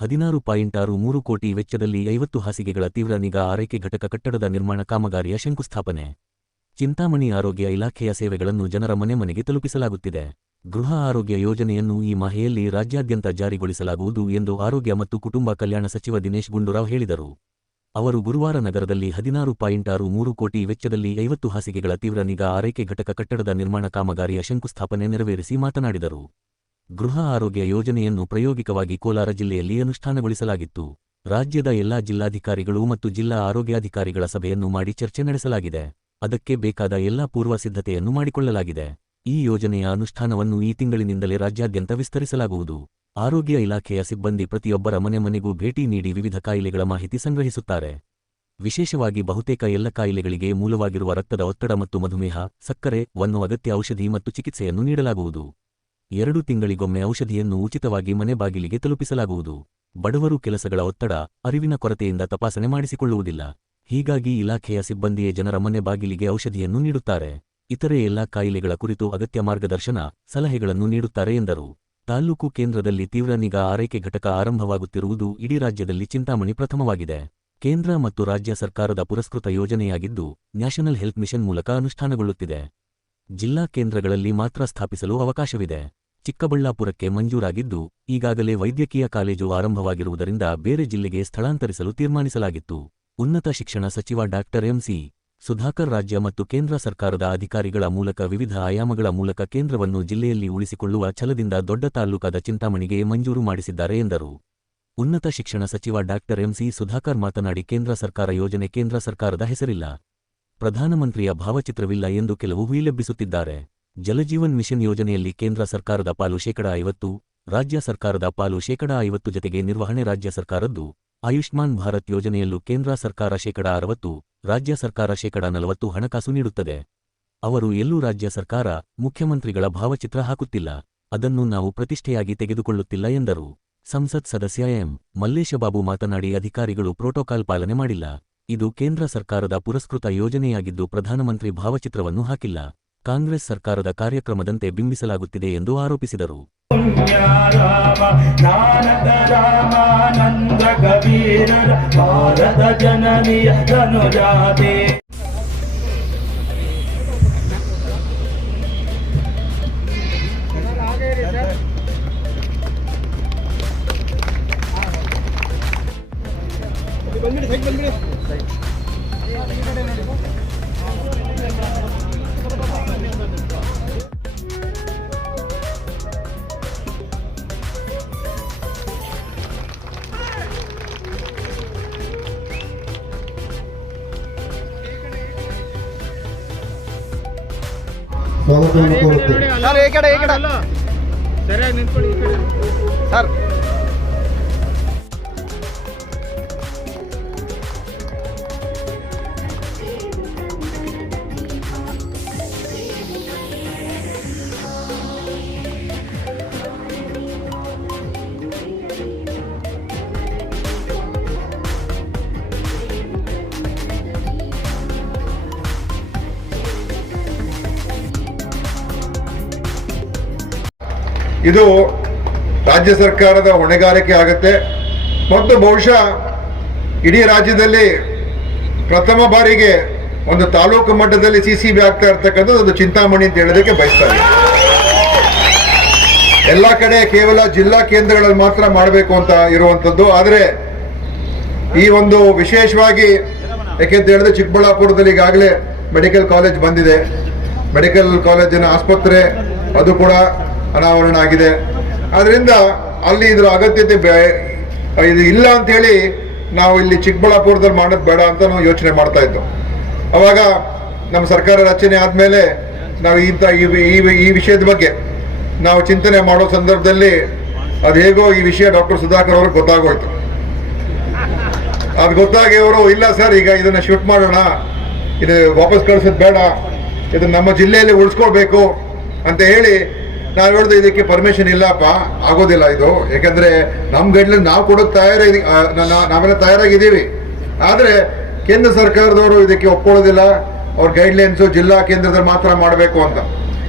ಹದಿನಾರು ಪಾಯಿಂಟ್ ಆರು ಮೂರು ಕೋಟಿ ವೆಚ್ಚದಲ್ಲಿ ಐವತ್ತು ಹಾಸಿಗೆಗಳ ತೀವ್ರ ನಿಗಾ ಆರೈಕೆ ಘಟಕ ಕಟ್ಟಡದ ನಿರ್ಮಾಣ ಕಾಮಗಾರಿಯ ಶಂಕುಸ್ಥಾಪನೆ. ಚಿಂತಾಮಣಿ ಆರೋಗ್ಯ ಇಲಾಖೆಯ ಸೇವೆಗಳನ್ನು ಜನರ ಮನೆ ಮನೆಗೆ ತಲುಪಿಸಲಾಗುತ್ತಿದೆ. ಗೃಹ ಆರೋಗ್ಯ ಯೋಜನೆಯನ್ನು ಈ ಮಹೆಯಲ್ಲಿ ರಾಜ್ಯಾದ್ಯಂತ ಜಾರಿಗೊಳಿಸಲಾಗುವುದು ಎಂದು ಆರೋಗ್ಯ ಮತ್ತು ಕುಟುಂಬ ಕಲ್ಯಾಣ ಸಚಿವ ದಿನೇಶ್ ಗುಂಡೂರಾವ್ ಹೇಳಿದರು. ಅವರು ಗುರುವಾರ ನಗರದಲ್ಲಿ ಹದಿನಾರು ಪಾಯಿಂಟ್ ಆರು ಮೂರು ಕೋಟಿ ವೆಚ್ಚದಲ್ಲಿ ಐವತ್ತು ಹಾಸಿಗೆಗಳ ತೀವ್ರ ನಿಗಾ ಆರೈಕೆ ಘಟಕ ಕಟ್ಟಡದ ನಿರ್ಮಾಣ ಕಾಮಗಾರಿಯ ಶಂಕುಸ್ಥಾಪನೆ ನೆರವೇರಿಸಿ ಮಾತನಾಡಿದರು. ಗೃಹ ಆರೋಗ್ಯ ಯೋಜನೆಯನ್ನು ಪ್ರಾಯೋಗಿಕವಾಗಿ ಕೋಲಾರ ಜಿಲ್ಲೆಯಲ್ಲಿ ಅನುಷ್ಠಾನಗೊಳಿಸಲಾಗಿತ್ತು. ರಾಜ್ಯದ ಎಲ್ಲಾ ಜಿಲ್ಲಾಧಿಕಾರಿಗಳು ಮತ್ತು ಜಿಲ್ಲಾ ಆರೋಗ್ಯಾಧಿಕಾರಿಗಳ ಸಭೆಯನ್ನು ಮಾಡಿ ಚರ್ಚೆ ನಡೆಸಲಾಗಿದೆ. ಅದಕ್ಕೆ ಬೇಕಾದ ಎಲ್ಲಾ ಪೂರ್ವ ಸಿದ್ಧತೆಯನ್ನು ಮಾಡಿಕೊಳ್ಳಲಾಗಿದೆ. ಈ ಯೋಜನೆಯ ಅನುಷ್ಠಾನವನ್ನು ಈ ತಿಂಗಳಿನಿಂದಲೇ ರಾಜ್ಯಾದ್ಯಂತ ವಿಸ್ತರಿಸಲಾಗುವುದು. ಆರೋಗ್ಯ ಇಲಾಖೆಯ ಸಿಬ್ಬಂದಿ ಪ್ರತಿಯೊಬ್ಬರ ಮನೆ ಮನೆಗೂ ಭೇಟಿ ನೀಡಿ ವಿವಿಧ ಕಾಯಿಲೆಗಳ ಮಾಹಿತಿ ಸಂಗ್ರಹಿಸುತ್ತಾರೆ. ವಿಶೇಷವಾಗಿ ಬಹುತೇಕ ಎಲ್ಲ ಕಾಯಿಲೆಗಳಿಗೆ ಮೂಲವಾಗಿರುವ ರಕ್ತದ ಒತ್ತಡ ಮತ್ತು ಮಧುಮೇಹ, ಸಕ್ಕರೆ ವನ್ನು ಅಗತ್ಯ ಔಷಧಿ ಮತ್ತು ಚಿಕಿತ್ಸೆಯನ್ನು ನೀಡಲಾಗುವುದು. ಎರಡು ತಿಂಗಳಿಗೊಮ್ಮೆ ಔಷಧಿಯನ್ನು ಉಚಿತವಾಗಿ ಮನೆ ಬಾಗಿಲಿಗೆ ತಲುಪಿಸಲಾಗುವುದು. ಬಡವರು ಕೆಲಸಗಳ ಒತ್ತಡ, ಅರಿವಿನ ಕೊರತೆಯಿಂದ ತಪಾಸಣೆ ಮಾಡಿಸಿಕೊಳ್ಳುವುದಿಲ್ಲ. ಹೀಗಾಗಿ ಇಲಾಖೆಯ ಸಿಬ್ಬಂದಿಯೇ ಜನರ ಮನೆ ಬಾಗಿಲಿಗೆ ಔಷಧಿಯನ್ನು ನೀಡುತ್ತಾರೆ. ಇತರೆ ಎಲ್ಲಾ ಕಾಯಿಲೆಗಳ ಕುರಿತು ಅಗತ್ಯ ಮಾರ್ಗದರ್ಶನ, ಸಲಹೆಗಳನ್ನು ನೀಡುತ್ತಾರೆ ಎಂದರು. ತಾಲ್ಲೂಕು ಕೇಂದ್ರದಲ್ಲಿ ತೀವ್ರ ನಿಗಾ ಆರೈಕೆ ಘಟಕ ಆರಂಭವಾಗುತ್ತಿರುವುದು ಇಡೀ ರಾಜ್ಯದಲ್ಲಿ ಚಿಂತಾಮಣಿ ಪ್ರಥಮವಾಗಿದೆ. ಕೇಂದ್ರ ಮತ್ತು ರಾಜ್ಯ ಸರ್ಕಾರದ ಪುರಸ್ಕೃತ ಯೋಜನೆಯಾಗಿದ್ದು, ನ್ಯಾಷನಲ್ ಹೆಲ್ತ್ ಮಿಷನ್ ಮೂಲಕ ಅನುಷ್ಠಾನಗೊಳ್ಳುತ್ತಿದೆ. ಜಿಲ್ಲಾ ಕೇಂದ್ರಗಳಲ್ಲಿ ಮಾತ್ರ ಸ್ಥಾಪಿಸಲು ಅವಕಾಶವಿದೆ. ಚಿಕ್ಕಬಳ್ಳಾಪುರಕ್ಕೆ ಮಂಜೂರಾಗಿದ್ದು, ಈಗಾಗಲೇ ವೈದ್ಯಕೀಯ ಕಾಲೇಜು ಆರಂಭವಾಗಿರುವುದರಿಂದ ಬೇರೆ ಜಿಲ್ಲೆಗೆ ಸ್ಥಳಾಂತರಿಸಲು ತೀರ್ಮಾನಿಸಲಾಗಿತ್ತು. ಉನ್ನತ ಶಿಕ್ಷಣ ಸಚಿವ ಡಾಕ್ಟರ್ ಎಂಸಿ ಸುಧಾಕರ್ ರಾಜ್ಯ ಮತ್ತು ಕೇಂದ್ರ ಸರ್ಕಾರದ ಅಧಿಕಾರಿಗಳ ಮೂಲಕ ವಿವಿಧ ಆಯಾಮಗಳ ಮೂಲಕ ಕೇಂದ್ರವನ್ನು ಜಿಲ್ಲೆಯಲ್ಲಿ ಉಳಿಸಿಕೊಳ್ಳುವ ಛಲದಿಂದ ದೊಡ್ಡ ತಾಲ್ಲೂಕಾದ ಚಿಂತಾಮಣಿಗೆ ಮಂಜೂರು ಮಾಡಿಸಿದ್ದಾರೆ ಎಂದರು. ಉನ್ನತ ಶಿಕ್ಷಣ ಸಚಿವ ಡಾಕ್ಟರ್ ಎಂಸಿ ಸುಧಾಕರ್ ಮಾತನಾಡಿ, ಕೇಂದ್ರ ಸರ್ಕಾರ ಯೋಜನೆ ಕೇಂದ್ರ ಸರ್ಕಾರದ ಹೆಸರಿಲ್ಲ. ಪ್ರಧಾನಮಂತ್ರಿಯ ಭಾವಚಿತ್ರವಿಲ್ಲ ಎಂದು ಕೆಲವು ಹುಯಿಲೆಬ್ಬಿಸುತ್ತಿದ್ದಾರೆ. ಜಲಜೀವನ್ ಮಿಷನ್ ಯೋಜನೆಯಲ್ಲಿ ಕೇಂದ್ರ ಸರ್ಕಾರದ ಪಾಲು ಶೇಕಡ ಐವತ್ತು, ರಾಜ್ಯ ಸರ್ಕಾರದ ಪಾಲು ಶೇಕಡ ಐವತ್ತು ಜತೆಗೆ ನಿರ್ವಹಣೆ ರಾಜ್ಯ ಸರ್ಕಾರದ್ದು. ಆಯುಷ್ಮಾನ್ ಭಾರತ್ ಯೋಜನೆಯಲ್ಲೂ ಕೇಂದ್ರ ಸರ್ಕಾರ ಶೇಕಡ ಅರವತ್ತು, ರಾಜ್ಯ ಸರ್ಕಾರ ಶೇಕಡ ನಲವತ್ತು ಹಣಕಾಸು ನೀಡುತ್ತದೆ. ಅವರು ಎಲ್ಲೂ ರಾಜ್ಯ ಸರ್ಕಾರ, ಮುಖ್ಯಮಂತ್ರಿಗಳ ಭಾವಚಿತ್ರ ಹಾಕುತ್ತಿಲ್ಲ. ಅದನ್ನು ನಾವು ಪ್ರತಿಷ್ಠೆಯಾಗಿ ತೆಗೆದುಕೊಳ್ಳುತ್ತಿಲ್ಲ ಎಂದರು. ಸಂಸತ್ ಸದಸ್ಯ ಎಂ. ಮಲ್ಲೇಶಬಾಬು ಮಾತನಾಡಿ ಅಧಿಕಾರಿಗಳು ಪ್ರೋಟೋಕಾಲ್ ಪಾಲನೆ ಮಾಡಿಲ್ಲ. ಇದು ಕೇಂದ್ರ ಸರ್ಕಾರದ ಪುರಸ್ಕೃತ ಯೋಜನೆಯಾಗಿದ್ದು ಪ್ರಧಾನಮಂತ್ರಿ ಭಾವಚಿತ್ರವನ್ನು ಹಾಕಿಲ್ಲ. ಕಾಂಗ್ರೆಸ್ ಸರ್ಕಾರದ ಕಾರ್ಯಕ್ರಮದಂತೆ ಬಿಂಬಿಸಲಾಗುತ್ತಿದೆ ಎಂದು ಆರೋಪಿಸಿದರು. ಬಂದ್ಬಿಡಿ ಬಂದ್ಬಿಡಿ. ಸರ್ ಈ ಕಡೆ ಈ ಕಡೆ. ಸರಿಯಾಗಿ ನಿಂತ್ಕೊಳ್ಳಿ ಈ ಕಡೆ. ಸರ್. ಇದು ರಾಜ್ಯ ಸರ್ಕಾರದ ಹೊಣೆಗಾರಿಕೆ ಆಗುತ್ತೆ. ಮತ್ತು ಬಹುಶಃ ಇಡೀ ರಾಜ್ಯದಲ್ಲಿ ಪ್ರಥಮ ಬಾರಿಗೆ ಒಂದು ತಾಲೂಕು ಮಟ್ಟದಲ್ಲಿ ಸಿ ಸಿ ಬಿ ಆಗ್ತಾ ಇರ್ತಕ್ಕಂಥದ್ದು ಒಂದು ಚಿಂತಾಮಣಿ ಅಂತ ಹೇಳೋದಕ್ಕೆ ಬಯಸ್ತಾರೆ ಎಲ್ಲ ಕಡೆ ಕೇವಲ ಜಿಲ್ಲಾ ಕೇಂದ್ರಗಳಲ್ಲಿ ಮಾತ್ರ ಮಾಡಬೇಕು ಅಂತ ಇರುವಂಥದ್ದು. ಆದರೆ ಈ ಒಂದು ವಿಶೇಷವಾಗಿ ಯಾಕೆಂತ ಹೇಳಿದ್ರೆ ಚಿಕ್ಕಬಳ್ಳಾಪುರದಲ್ಲಿ ಈಗಾಗಲೇ ಮೆಡಿಕಲ್ ಕಾಲೇಜ್ ಬಂದಿದೆ. ಮೆಡಿಕಲ್ ಕಾಲೇಜಿನ ಆಸ್ಪತ್ರೆ ಅದು ಕೂಡ ಅನಾವರಣ ಆಗಿದೆ ಅದರಿಂದ ಅಲ್ಲಿ ಇದರ ಅಗತ್ಯತೆ ಇದು ಇಲ್ಲ ಅಂತ ಹೇಳಿ ನಾವು ಇಲ್ಲಿ ಚಿಕ್ಕಬಳ್ಳಾಪುರದಲ್ಲಿ ಮಾಡೋದು ಬೇಡ ಅಂತ ನಾವು ಯೋಚನೆ ಮಾಡ್ತಾ ಇದ್ದೋ. ಅವಾಗ ನಮ್ಮ ಸರ್ಕಾರ ರಚನೆ ಆದಮೇಲೆ ನಾವು ಇಂಥ ಈ ವಿಷಯದ ಬಗ್ಗೆ ನಾವು ಚಿಂತನೆ ಮಾಡೋ ಸಂದರ್ಭದಲ್ಲಿ ಅದು ಹೇಗೋ ಈ ವಿಷಯ ಡಾಕ್ಟರ್ ಸುಧಾಕರ್ ಅವ್ರಿಗೆ ಗೊತ್ತಾಗೋಯ್ತು. ಅದು ಗೊತ್ತಾಗಿ ಅವರು, ಇಲ್ಲ ಸರ್, ಈಗ ಇದನ್ನ ಶಿಫ್ಟ್ ಮಾಡೋಣ, ಇದು ವಾಪಸ್ ಕಳ್ಸೋದು ಬೇಡ, ಇದನ್ನ ನಮ್ಮ ಜಿಲ್ಲೆಯಲ್ಲಿ ಉಳಿಸ್ಕೊಳ್ಬೇಕು ಅಂತ ಹೇಳಿ ನಾವು ಹೇಳಿದೆ ಇದಕ್ಕೆ ಪರ್ಮಿಷನ್ ಇಲ್ಲಪ್ಪ, ಆಗೋದಿಲ್ಲ ಇದು. ಯಾಕಂದ್ರೆ ನಮ್ಮ ಗೈಡ್ಲೈನ್ ನಾವು ಕೊಡೋಕೆ ತಯಾರಿ ನಾವೆಲ್ಲ ತಯಾರಾಗಿದ್ದೀವಿ. ಆದರೆ ಕೇಂದ್ರ ಸರ್ಕಾರದವರು ಇದಕ್ಕೆ ಒಪ್ಕೊಳ್ಳೋದಿಲ್ಲ. ಅವ್ರ ಗೈಡ್ಲೈನ್ಸು ಜಿಲ್ಲಾ ಕೇಂದ್ರದಲ್ಲಿ ಮಾತ್ರ ಮಾಡಬೇಕು ಅಂತ.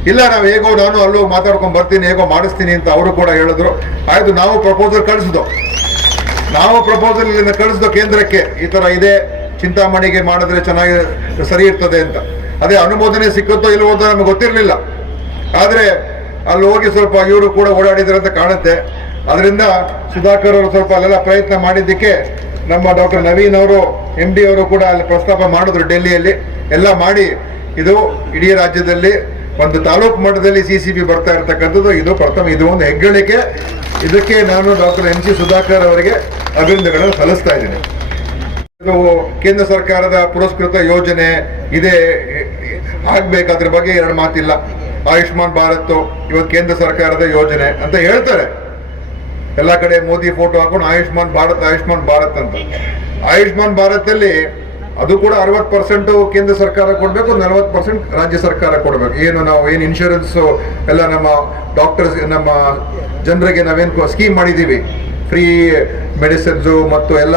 ಇಲ್ಲ, ನಾವು ಹೇಗೋ ನಾನು ಅಲ್ಲೂ ಮಾತಾಡ್ಕೊಂಡು ಬರ್ತೀನಿ, ಹೇಗೋ ಮಾಡಿಸ್ತೀನಿ ಅಂತ ಅವರು ಕೂಡ ಹೇಳಿದ್ರು. ಆಯ್ತು, ನಾವು ಪ್ರಪೋಸಲ್ ಕಳಿಸಿದ್ವು. ನಾವು ಪ್ರಪೋಸಲ್ ಕಳಿಸ್ದು ಕೇಂದ್ರಕ್ಕೆ. ಈ ತರ ಇದೆ, ಚಿಂತಾಮಣಿಗೆ ಮಾಡಿದ್ರೆ ಚೆನ್ನಾಗಿ ಸರಿ ಇರ್ತದೆ ಅಂತ. ಅದೇ ಅನುಮೋದನೆ ಸಿಕ್ಕುತ್ತೋ ಇಲ್ಲವೋ ಅಂತ ನಮ್ಗೆ ಗೊತ್ತಿರಲಿಲ್ಲ. ಆದ್ರೆ ಅಲ್ಲಿ ಹೋಗಿ ಸ್ವಲ್ಪ ಇವರು ಕೂಡ ಓಡಾಡಿದ್ರು ಅಂತ ಕಾಣುತ್ತೆ. ಅದರಿಂದ ಸುಧಾಕರ್ ಅವರು ಸ್ವಲ್ಪ ಅಲ್ಲೆಲ್ಲ ಪ್ರಯತ್ನ ಮಾಡಿದ್ದಕ್ಕೆ ನಮ್ಮ ಡಾಕ್ಟರ್ ನವೀನ್ ಅವರು ಎಂ ಡಿ ಅವರು ಕೂಡ ಅಲ್ಲಿ ಪ್ರಸ್ತಾಪ ಮಾಡಿದ್ರು ಡೆಲ್ಲಿಯಲ್ಲಿ. ಎಲ್ಲ ಮಾಡಿ ಇದು ಇಡೀ ರಾಜ್ಯದಲ್ಲಿ ಒಂದು ತಾಲೂಕು ಮಟ್ಟದಲ್ಲಿ ಸಿ ಸಿ ಬಿ ಬರ್ತಾ ಇರತಕ್ಕಂಥದ್ದು. ಇದು ಪ್ರಥಮ, ಇದು ಒಂದು ಹೆಗ್ಗಳಿಕೆ. ಇದಕ್ಕೆ ನಾನು ಡಾಕ್ಟರ್ ಎಂ ಸಿ ಸುಧಾಕರ್ ಅವರಿಗೆ ಅಭಿನಂದನೆಗಳನ್ನು ಸಲ್ಲಿಸ್ತಾ ಇದ್ದೀನಿ. ಇದು ಕೇಂದ್ರ ಸರ್ಕಾರದ ಪುರಸ್ಕೃತ ಯೋಜನೆ ಇದೆ. ಆಗ್ಬೇಕಾದ್ರ ಬಗ್ಗೆ ಎರಡು ಮಾತಿಲ್ಲ. ಆಯುಷ್ಮಾನ್ ಭಾರತ್ ಇವತ್ತು ಕೇಂದ್ರ ಸರ್ಕಾರದ ಯೋಜನೆ ಅಂತ ಹೇಳ್ತಾರೆ. ಎಲ್ಲ ಕಡೆ ಮೋದಿ ಫೋಟೋ ಹಾಕೊಂಡು ಆಯುಷ್ಮಾನ್ ಭಾರತ್ ಆಯುಷ್ಮಾನ್ ಭಾರತ್ ಅಂತ. ಆಯುಷ್ಮಾನ್ ಭಾರತಲ್ಲಿ ಅದು ಕೂಡ ಅರವತ್ತು ಪರ್ಸೆಂಟ್ ಕೇಂದ್ರ ಸರ್ಕಾರ ಕೊಡಬೇಕು, ನಲವತ್ತು ಪರ್ಸೆಂಟ್ ರಾಜ್ಯ ಸರ್ಕಾರ ಕೊಡಬೇಕು. ಏನು ನಾವು ಏನು ಇನ್ಶೂರೆನ್ಸ್ ಎಲ್ಲ ನಮ್ಮ ಡಾಕ್ಟರ್ಸ್ ನಮ್ಮ ಜನರಿಗೆ ನಾವೇನು ಸ್ಕೀಮ್ ಮಾಡಿದ್ದೀವಿ. ಫ್ರೀ ಮೆಡಿಸಿನ್ಸು ಮತ್ತು ಎಲ್ಲ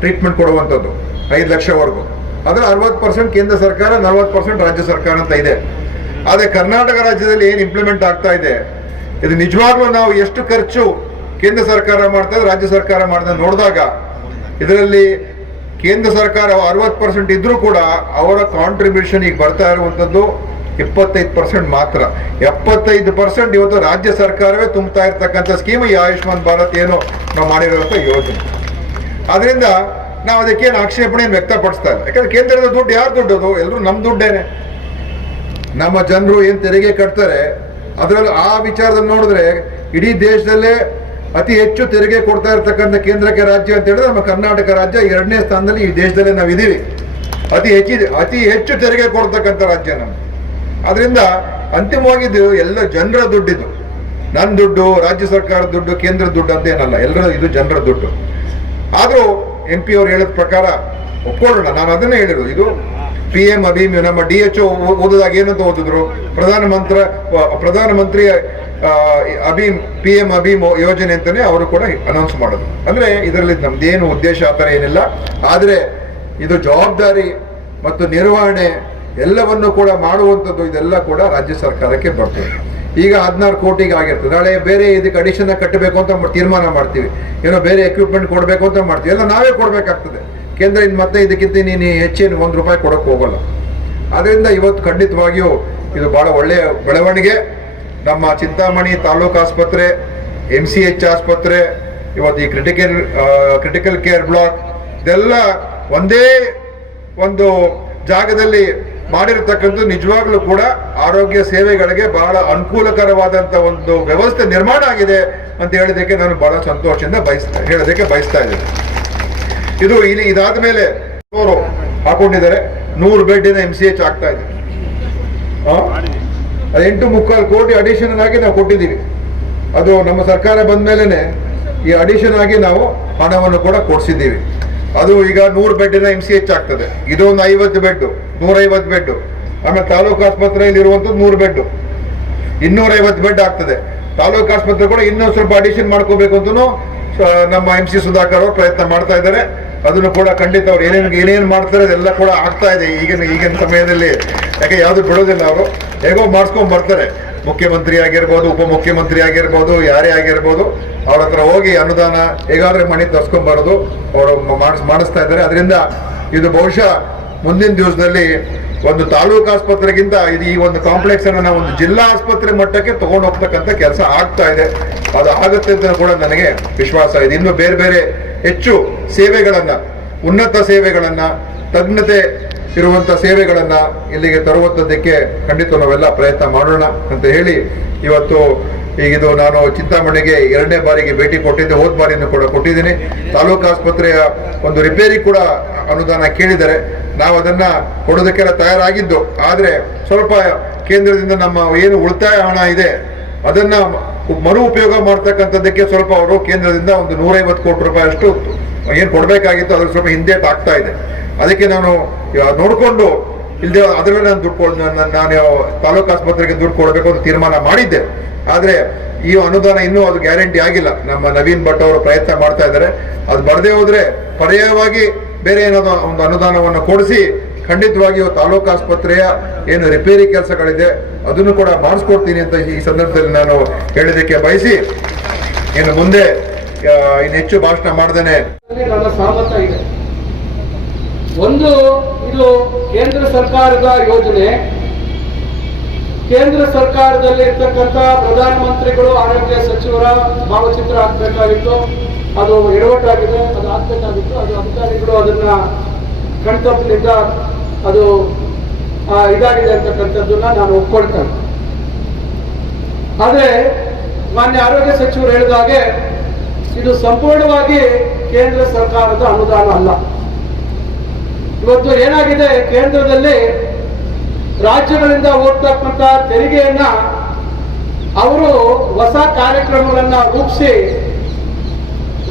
ಟ್ರೀಟ್ಮೆಂಟ್ ಕೊಡುವಂಥದ್ದು. ಐದು ಲಕ್ಷವರೆಗೂ. ಅದರ ಅರವತ್ತು ಪರ್ಸೆಂಟ್ ಕೇಂದ್ರ ಸರ್ಕಾರ, ನಲವತ್ತು ಪರ್ಸೆಂಟ್ ರಾಜ್ಯ ಸರ್ಕಾರ ಅಂತ ಇದೆ. ಆದರೆ ಕರ್ನಾಟಕ ರಾಜ್ಯದಲ್ಲಿ ಏನು ಇಂಪ್ಲಿಮೆಂಟ್ ಆಗ್ತಾ ಇದೆ? ಇದು ನಿಜವಾಗ್ಲೂ ನಾವು ಎಷ್ಟು ಖರ್ಚು ಕೇಂದ್ರ ಸರ್ಕಾರ ಮಾಡ್ತದೆ ರಾಜ್ಯ ಸರ್ಕಾರ ಮಾಡಿದ ನೋಡಿದಾಗ, ಇದರಲ್ಲಿ ಕೇಂದ್ರ ಸರ್ಕಾರ ಅರವತ್ತು ಪರ್ಸೆಂಟ್ ಇದ್ರೂ ಕೂಡ ಅವರ ಕಾಂಟ್ರಿಬ್ಯೂಷನ್ ಈಗ ಬರ್ತಾ ಇರುವಂತದ್ದು ಇಪ್ಪತ್ತೈದು ಪರ್ಸೆಂಟ್ ಮಾತ್ರ. ಎಪ್ಪತ್ತೈದು ಪರ್ಸೆಂಟ್ ಇವತ್ತು ರಾಜ್ಯ ಸರ್ಕಾರವೇ ತುಂಬುತ್ತಾ ಇರ್ತಕ್ಕಂಥ ಸ್ಕೀಮ್ ಈ ಆಯುಷ್ಮಾನ್ ಭಾರತ್ ಏನು ನಾವು ಮಾಡಿರುವಂತ ಯೋಜನೆ. ಅದರಿಂದ ನಾವು ಅದಕ್ಕೇನು ಆಕ್ಷೇಪಣೆಯನ್ನು ವ್ಯಕ್ತಪಡಿಸ್ತಾ ಇಲ್ಲ. ಯಾಕಂದ್ರೆ ಕೇಂದ್ರದ ದುಡ್ಡು ಯಾರು ಅದು ಎಲ್ಲರೂ ನಮ್ಮ ದುಡ್ಡೇನೆ. ನಮ್ಮ ಜನರು ಏನು ತೆರಿಗೆ ಕಟ್ತಾರೆ, ಅದರಲ್ಲಿ ಆ ವಿಚಾರದಲ್ಲಿ ನೋಡಿದ್ರೆ ಇಡೀ ದೇಶದಲ್ಲೇ ಅತಿ ಹೆಚ್ಚು ತೆರಿಗೆ ಕೊಡ್ತಾ ಇರತಕ್ಕಂಥ ಕೇಂದ್ರಕ್ಕೆ ರಾಜ್ಯ ಅಂತ ಹೇಳಿದ್ರೆ ನಮ್ಮ ಕರ್ನಾಟಕ ರಾಜ್ಯ ಎರಡನೇ ಸ್ಥಾನದಲ್ಲಿ ಈ ದೇಶದಲ್ಲೇ ನಾವು ಇದೀವಿ ಅತಿ ಹೆಚ್ಚಿದೆ, ಅತಿ ಹೆಚ್ಚು ತೆರಿಗೆ ಕೊಡ್ತಕ್ಕಂಥ ರಾಜ್ಯ ನಮ್ದು. ಅದರಿಂದ ಅಂತಿಮವಾಗಿದ್ದು ಎಲ್ಲ ಜನರ ದುಡ್ಡಿದು. ನನ್ನ ದುಡ್ಡು, ರಾಜ್ಯ ಸರ್ಕಾರದ ದುಡ್ಡು ಕೇಂದ್ರ ದುಡ್ಡು ಅಂತ ಏನಲ್ಲ ಎಲ್ಲರ ಇದು ಜನರ ದುಡ್ಡು. ಆದರೂ ಎಂ ಪಿ ಅವ್ರು ಹೇಳಿದ ಪ್ರಕಾರ ಒಪ್ಕೊಳ್ಳೋಣ, ನಾನು ಅದನ್ನೇ ಹೇಳಿರೋದು. ಇದು ಪಿ ಎಂ ಅಭೀಮ್ ನಮ್ಮ ಡಿ ಎಚ್ ಓದಿದಾಗ ಏನಂತ ಓದಿದ್ರು? ಪ್ರಧಾನಮಂತ್ರ ಪ್ರಧಾನಮಂತ್ರಿ ಅಭೀಮ್ ಪಿ ಎಂ ಅಭೀಮ್ ಯೋಜನೆ ಅಂತಾನೆ ಅವರು ಕೂಡ ಅನೌನ್ಸ್ ಮಾಡೋದು ಅಂದ್ರೆ ಇದರಲ್ಲಿ ನಮ್ದೇನು ಉದ್ದೇಶ ಆ ಥರ ಏನಿಲ್ಲ. ಆದರೆ ಇದು ಜವಾಬ್ದಾರಿ ಮತ್ತು ನಿರ್ವಹಣೆ ಎಲ್ಲವನ್ನು ಕೂಡ ಮಾಡುವಂಥದ್ದು ಇದೆಲ್ಲ ಕೂಡ ರಾಜ್ಯ ಸರ್ಕಾರಕ್ಕೆ ಬರ್ತದೆ. ಈಗ ಹದಿನಾರು ಕೋಟಿಗೆ ಆಗಿರ್ತದೆ. ನಾಳೆ ಬೇರೆ ಇದಕ್ಕೆ ಅಡಿಷನ್ ಕಟ್ಟಬೇಕು ಅಂತ ತೀರ್ಮಾನ ಮಾಡ್ತೀವಿ. ಏನೋ ಬೇರೆ ಎಕ್ವಿಪ್ಮೆಂಟ್ ಕೊಡಬೇಕು ಅಂತ ಮಾಡ್ತೀವಿ. ಎಲ್ಲ ನಾವೇ ಕೊಡಬೇಕಾಗ್ತದೆ. ಕೇಂದ್ರ ಇನ್ನು ಮತ್ತೆ ಇದಕ್ಕಿಂತ ನೀನು ಹೆಚ್ಚೇನು ಒಂದು ರೂಪಾಯಿ ಕೊಡೋಕೆ ಹೋಗಲ್ಲ. ಅದರಿಂದ ಇವತ್ತು ಖಂಡಿತವಾಗಿಯೂ ಇದು ಬಹಳ ಒಳ್ಳೆಯ ಬೆಳವಣಿಗೆ. ನಮ್ಮ ಚಿಂತಾಮಣಿ ತಾಲೂಕು ಆಸ್ಪತ್ರೆ ಎಂ ಸಿ ಎಚ್ ಆಸ್ಪತ್ರೆ, ಇವತ್ತು ಈ ಕ್ರಿಟಿಕಲ್ ಕ್ರಿಟಿಕಲ್ ಕೇರ್ ಬ್ಲಾಕ್ ಇದೆಲ್ಲ ಒಂದೇ ಒಂದು ಜಾಗದಲ್ಲಿ ಮಾಡಿರತಕ್ಕಂಥ ನಿಜವಾಗ್ಲೂ ಕೂಡ ಆರೋಗ್ಯ ಸೇವೆಗಳಿಗೆ ಬಹಳ ಅನುಕೂಲಕರವಾದಂತ ಒಂದು ವ್ಯವಸ್ಥೆ ನಿರ್ಮಾಣ ಆಗಿದೆ ಅಂತ ಹೇಳಿದಕ್ಕೆ ನಾನು ಬಹಳ ಸಂತೋಷದಿಂದ ಬಯಸ್ತಾ, ಹೇಳೋದಕ್ಕೆ ಬಯಸ್ತಾ ಇದ್ದೇನೆ. ಇದು ಇಲ್ಲಿ ಇದಾದ ಮೇಲೆ ಹಾಕೊಂಡಿದ್ದಾರೆ. ನೂರು ಬೆಡ್ಡಿನ ಎಂ ಸಿ ಎಚ್ ಆಗ್ತಾ ಇದೆ. ಎಂಟು ಮುಕ್ಕಾಲು ಕೋಟಿ ಅಡಿಷನಲ್ ಆಗಿ ನಾವು ಕೊಟ್ಟಿದ್ದೀವಿ. ಅದು ನಮ್ಮ ಸರ್ಕಾರ ಬಂದ ಈ ಅಡಿಷನ್ ಆಗಿ ನಾವು ಹಣವನ್ನು ಕೂಡ ಕೊಡಿಸಿದ್ದೀವಿ. ಅದು ಈಗ ನೂರು ಬೆಡ್ಡಿನ ಎಂ ಸಿ ಎಚ್ ಆಗ್ತದೆ. ಇದೊಂದು ಐವತ್ತು ಬೆಡ್ಡು ನೂರೈವತ್ತು ಬೆಡ್ಡು ಆಮೇಲೆ ತಾಲೂಕು ಆಸ್ಪತ್ರೆಯಲ್ಲಿ ಇರುವಂಥದ್ದು ನೂರು ಬೆಡ್ಡು ಇನ್ನೂರೈವತ್ತು ಬೆಡ್ ಆಗ್ತದೆ. ತಾಲೂಕು ಆಸ್ಪತ್ರೆ ಕೂಡ ಇನ್ನೂ ಸ್ವಲ್ಪ ಅಡಿಷನ್ ಮಾಡ್ಕೋಬೇಕು ಅಂತ ನಮ್ಮ ಎಂ ಸಿ ಸುಧಾಕರ್ ಅವರು ಪ್ರಯತ್ನ ಮಾಡ್ತಾ ಇದ್ದಾರೆ. ಅದನ್ನು ಕೂಡ ಖಂಡಿತ ಅವ್ರು ಏನೇನು ಏನೇನು ಮಾಡ್ತಾರೆ ಅದೆಲ್ಲ ಕೂಡ ಆಗ್ತಾ ಇದೆ ಈಗಿನ ಈಗಿನ ಸಮಯದಲ್ಲಿ. ಯಾಕೆ ಯಾವುದು ಬಿಡೋದಿಲ್ಲ ಅವರು. ಹೇಗೋ ಮಾಡಿಸ್ಕೊಂಡ್ ಬರ್ತಾರೆ. ಮುಖ್ಯಮಂತ್ರಿ ಆಗಿರ್ಬೋದು, ಉಪಮುಖ್ಯಮಂತ್ರಿ ಆಗಿರ್ಬೋದು, ಯಾರೇ ಆಗಿರ್ಬೋದು, ಅವ್ರ ಹತ್ರ ಹೋಗಿ ಅನುದಾನ ಹೇಗಾದ್ರೆ ಮಣಿ ತರ್ಸ್ಕೊಂಡ್ ಬರೋದು ಅವರು ಮಾಡಿಸ್ ಮಾಡಿಸ್ತಾ ಇದ್ದಾರೆ. ಅದರಿಂದ ಇದು ಬಹುಶಃ ಮುಂದಿನ ದಿವಸದಲ್ಲಿ ಒಂದು ತಾಲೂಕು ಆಸ್ಪತ್ರೆಗಿಂತ ಇದು ಈ ಒಂದು ಕಾಂಪ್ಲೆಕ್ಸ್ ಅನ್ನ ಒಂದು ಜಿಲ್ಲಾ ಆಸ್ಪತ್ರೆ ಮಟ್ಟಕ್ಕೆ ತಗೊಂಡು ಹೋಗ್ತಕ್ಕಂಥ ಕೆಲಸ ಆಗ್ತಾ ಇದೆ. ಅದು ಆಗುತ್ತೆ ಅಂತ ಕೂಡ ನನಗೆ ವಿಶ್ವಾಸ ಇದೆ. ಇನ್ನು ಬೇರೆ ಬೇರೆ ಹೆಚ್ಚು ಸೇವೆಗಳನ್ನ, ಉನ್ನತ ಸೇವೆಗಳನ್ನು, ತಜ್ಞತೆ ಇರುವಂಥ ಸೇವೆಗಳನ್ನು ಇಲ್ಲಿಗೆ ತರುವಂಥದ್ದಕ್ಕೆ ಖಂಡಿತ ನಾವೆಲ್ಲ ಪ್ರಯತ್ನ ಮಾಡೋಣ ಅಂತ ಹೇಳಿ ಇವತ್ತು ಈಗಿದು ನಾನು ಚಿಂತಾಮಣಿಗೆ ಎರಡನೇ ಬಾರಿಗೆ ಭೇಟಿ ಕೊಟ್ಟಿದ್ದೆ, ಹೋದ ಬಾರಿಯನ್ನು ಕೂಡ ಕೊಟ್ಟಿದ್ದೀನಿ. ತಾಲೂಕು ಆಸ್ಪತ್ರೆಯ ಒಂದು ರಿಪೇರಿ ಕೂಡ ಅನುದಾನ ಕೇಳಿದರೆ ನಾವು ಅದನ್ನು ಕೊಡೋದಕ್ಕೆಲ್ಲ ತಯಾರಾಗಿದ್ದು. ಆದರೆ ಸ್ವಲ್ಪ ಕೇಂದ್ರದಿಂದ ನಮ್ಮ ಏನು ಉಳಿತಾಯ ಹಣ ಇದೆ, ಅದನ್ನು ಮರು ಉಪಯೋಗ ಮಾಡ್ತಕ್ಕಂಥದ್ದಕ್ಕೆ ಸ್ವಲ್ಪ ಅವರು ಕೇಂದ್ರದಿಂದ ಒಂದು ನೂರೈವತ್ತು ಕೋಟಿ ರೂಪಾಯಿ ಅಷ್ಟು ಏನು ಕೊಡಬೇಕಾಗಿತ್ತು ಅದ್ರ ಸ್ವಲ್ಪ ಹಿಂದೆ ಆಗ್ತಾ ಇದೆ. ಅದಕ್ಕೆ ನಾನು ನೋಡಿಕೊಂಡು ಇಲ್ಲದೆ ಅದರಲ್ಲೇ ನಾನು ದುಡ್ಡು ಕೊಡ್- ನಾನು- ತಾಲೂಕು ಆಸ್ಪತ್ರೆಗೆ ದುಡ್ಡು ಕೊಡಬೇಕು ಅಂತ ತೀರ್ಮಾನ ಮಾಡಿದ್ದೆ. ಆದರೆ ಈ ಅನುದಾನ ಇನ್ನೂ ಅದು ಗ್ಯಾರಂಟಿ ಆಗಿಲ್ಲ. ನಮ್ಮ ನವೀನ್ ಭಟ್ ಅವರು ಪ್ರಯತ್ನ ಮಾಡ್ತಾ ಇದ್ದಾರೆ. ಅದು ಬರದೇ ಹೋದರೆ ಪರ್ಯಾಯವಾಗಿ ಬೇರೆ ಏನಾದ್ರು ಒಂದು ಅನುದಾನವನ್ನು ಕೊಡಿಸಿ ಖಂಡಿತವಾಗಿಯೂ ತಾಲೂಕು ಆಸ್ಪತ್ರೆಯ ಏನು ರಿಪೇರಿ ಕೆಲಸಗಳಿದೆ, ಅದನ್ನು ಕೂಡ ಮಾಡಿಸ್ಕೊಡ್ತೀನಿ ಅಂತ ಈ ಸಂದರ್ಭದಲ್ಲಿ ನಾನು ಹೇಳೋದಕ್ಕೆ ಬಯಸಿ ಏನು ಮುಂದೆ ಇನ್ನು ಹೆಚ್ಚು ಭಾಷಣ ಮಾಡ್ದೇನೆ. ನನ್ನ ಸಹಮತ ಇದೆ. ಒಂದು, ಇದು ಕೇಂದ್ರ ಸರ್ಕಾರದ ಯೋಜನೆ. ಕೇಂದ್ರ ಸರ್ಕಾರದಲ್ಲಿ ಇರ್ತಕ್ಕಂಥ ಪ್ರಧಾನಮಂತ್ರಿಗಳು, ಆರೋಗ್ಯ ಸಚಿವರ ಭಾವಚಿತ್ರ ಹಾಕ್ಬೇಕಾಗಿತ್ತು. ಅದು ಎಡವಟ್ಟಾಗಿದೆ, ಅದು ಹಾಕ್ಬೇಕಾಗಿತ್ತು. ಅದು ಅಧಿಕಾರಿಗಳು ಅದನ್ನ ಕಣ್ತಪ್ಪಿನಿಂದ ಅದು ಇದಾಗಿದೆ ಅಂತಕ್ಕಂಥದ್ದನ್ನ ನಾನು ಒಪ್ಕೊಳ್ತೇನೆ. ಆದ್ರೆ ಮಾನ್ಯ ಆರೋಗ್ಯ ಸಚಿವರು ಹೇಳಿದ ಹಾಗೆ ಇದು ಸಂಪೂರ್ಣವಾಗಿ ಕೇಂದ್ರ ಸರ್ಕಾರದ ಅನುದಾನ ಅಲ್ಲ. ಇವತ್ತು ಏನಾಗಿದೆ? ಕೇಂದ್ರದಲ್ಲಿ ರಾಜ್ಯಗಳಿಂದ ಹೋಗ್ತಕ್ಕಂಥ ತೆರಿಗೆಯನ್ನ ಅವರು ಹೊಸ ಕಾರ್ಯಕ್ರಮಗಳನ್ನ ರೂಪಿಸಿ